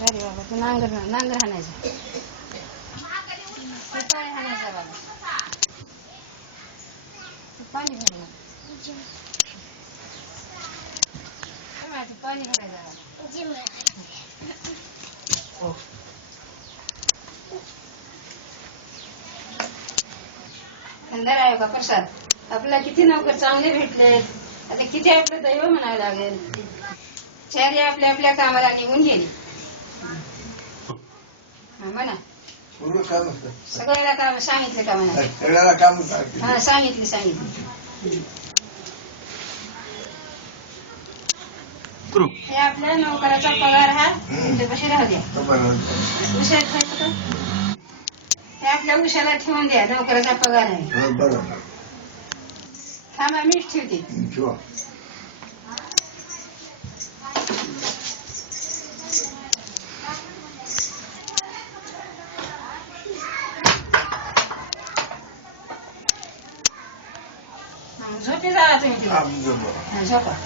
अरे बाबा तू नांगर हाणायचं पाणी हाणायचं बाबा पाणी भरलं पाणी भरायचं अंधार आहे का प्रसाद आपल्याला किती नोकर चांगले भेटले आता किती आपलं दैव म्हणावं लागेल चारी आपल्या आपल्या कामाला निघून गेली म्हणा सगळ्याला काम सांगितलं का म्हणा हा सांगितली हे आपल्या नोकराचा पगार हा तुमच्यापाशी राहू द्या उशात खायचं हे आपल्या उशाला ठेवून द्या नोकराचा पगार आहे थांबा मीच ठेवते झोपी जा तुम्ही झोपा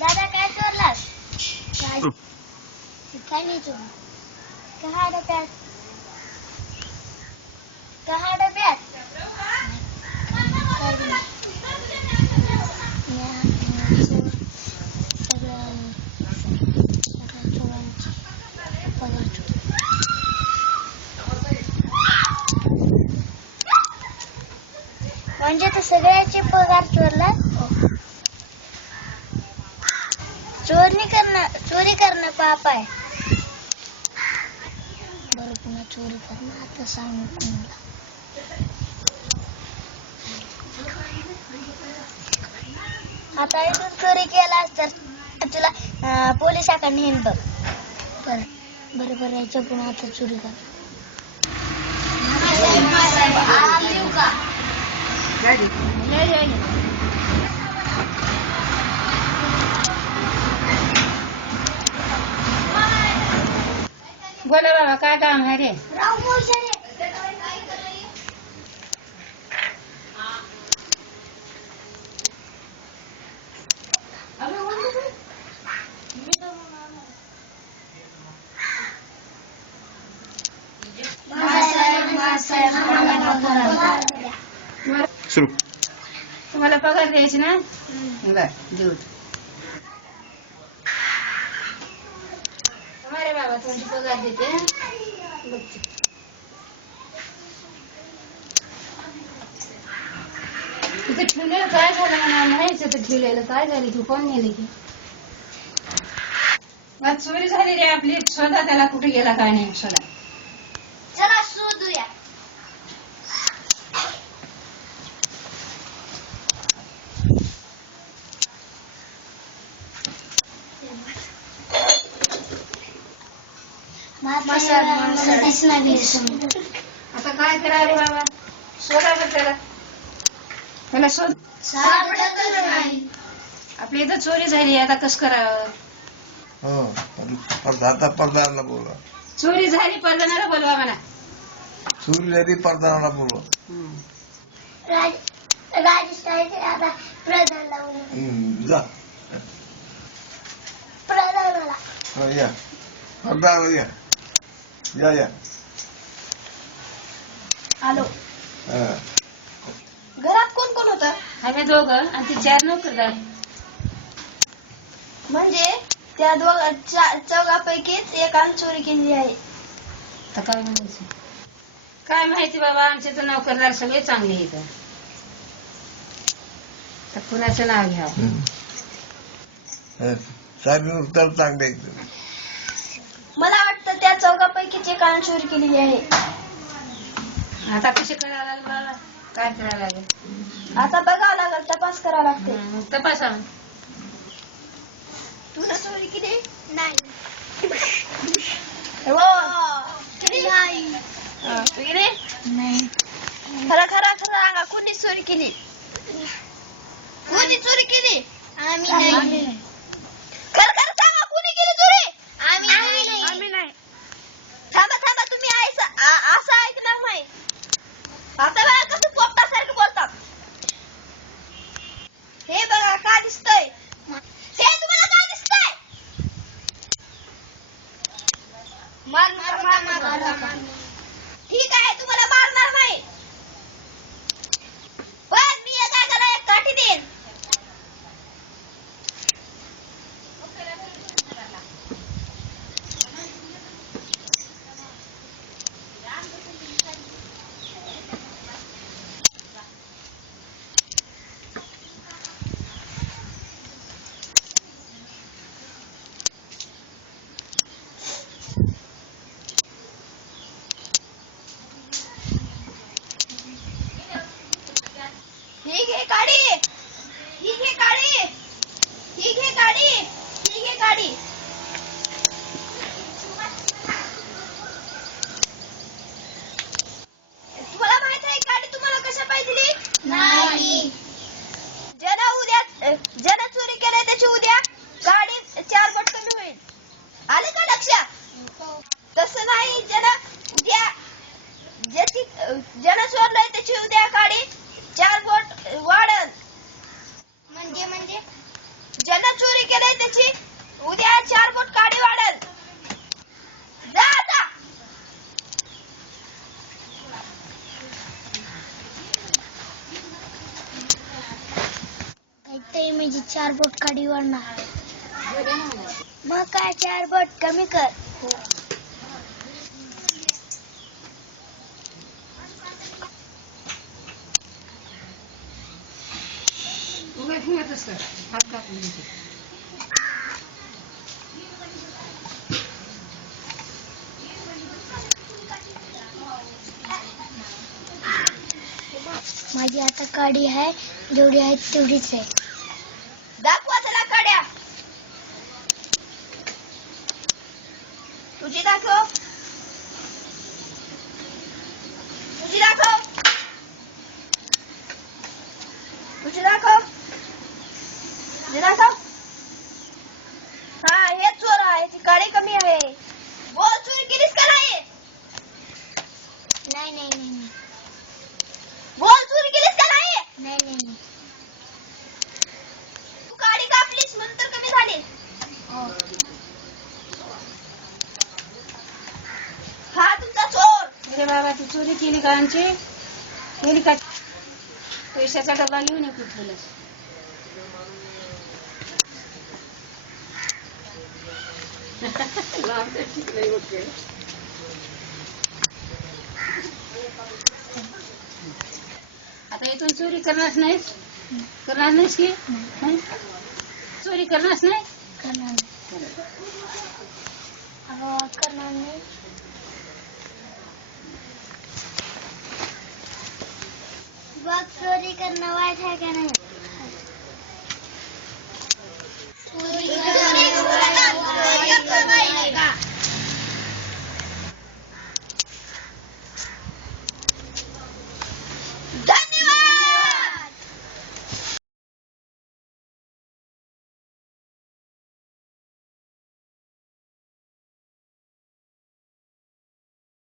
दादा काय चोरलास काय नाही चोर कहा डब्यात म्हणजे तू सगळ्याचे पगार चोरला चोरी करणं पाप आहे बरं पुन्हा चोरी करणं आता सांगू कोणाला आता इथून चोरी केलास तर तुला पोलिसाकडे नेईन बघ बरं याच्या पुन्हा आता चोरी कर बोला बाबा काय काम आहे रे तुम्हाला पगार द्यायची ना बर देऊ अरे बाबा तुमची पगार देते बघते तिथे ठेवलेलं काय झालं म्हणा नाहीच तर ठेवलेलं काय झालं तू कोण नेली की चोरी झाली रे आपली शोधा त्याला कुठे गेला काय नाही शोधा चला शोधूया आता काय करा रे बाबा शोधा त्याला शोध आपली इथं चोरी झाली आता कसं करावं पडदाराला बोलवा चोरी झाली पडदाराला बोलवा मला चोरी झाली पडदाराला बोलवा जा या पडदाराला या आलो घरात कोण कोण होतं आम्ही दोघं आणि ते 4 नोकरदार म्हणजे त्या चौघापैकीच एकाने चोरी केली आहे तर काय म्हणायचं काय माहिती बाबा आमचे तर नोकरदार सगळे चांगले आहेत तर कुणाचं नाव घ्यावं उत्तर चांगले मला वाटतं त्या चौघापैकीच एकाने चोरी केलेली आहे आता कसे कळायला बाबा काय करायला लागेल? आता बघावं लागेल, तपास करावा लागते. तपासा. तू ना चोरी केली? नाही. हो. केली? नाही. तू केली? नाही. खरं खरं खरं सांगा, कोणी चोरी केली? कोणी चोरी केली? आम्ही नाही. खरं खरं सांगा, कोणी केली चोरी? आम्ही नाही. थांबा थांबा, तुम्ही असं ऐकणार नाही. आता बघा कसं पोपटासारखं बोलतात. हे बघा काय दिसतंय? हे तुम्हाला काय दिसतंय? मार. ठीक आहे, तुम्हाला मारणार नाही. पण मी या जागाला एक काठी देईन. ठीक आहे काढी. ठीक आहे काढी. ठीक आहे काढी. ठीक आहे काढी. तुम्हाला माहित आहे काढी तुम्हाला कशा पाहिजे दिली? नाही. ज्यानं चोरी केली त्याची उद्या गाडी 4 बोट कमी होईल. आले का लक्षात? तसं नाही, ज्यानं चोरलंय त्याची उद्या गाडी 4 बोट वाढल. म्हणजे ज्यानं चोरी केलंय त्याची उद्या 4 बोट गाडी वाढल. जा आता. ते म्हणजे 4 बोट काढी वाढणार. मग काय 4 बोट कमी कर. उगाच हिंगतच कर. हात कापून घेते. माझी आता काडी आहे, जेवढी आहे तेवढीच आहे. दाखवा चला काड्या. तुझी दाखव. तुझी दाखव. तुझी दाखव. तुझी दाखव. हा, हे चोर आहे, ती काडी कमी आहे. बोल, चोरी केलीस का नाही? नाही. बोल, चोरी केलीस का नाही? नाही. तू काडी कापलीस म्हणून तर कमी झाली. हा तुमचा चोर. अरे बाबा, ती चोरी केली का आमची? केली का? पैशाचा डबा घेऊन ये कुठला. आता इथून चोरी करणार नाहीस? करणार नाहीस की? चोरी करणार नाही? करणार नाही. बघ, चोरी करणं वाईट आहे का नाही? चोरी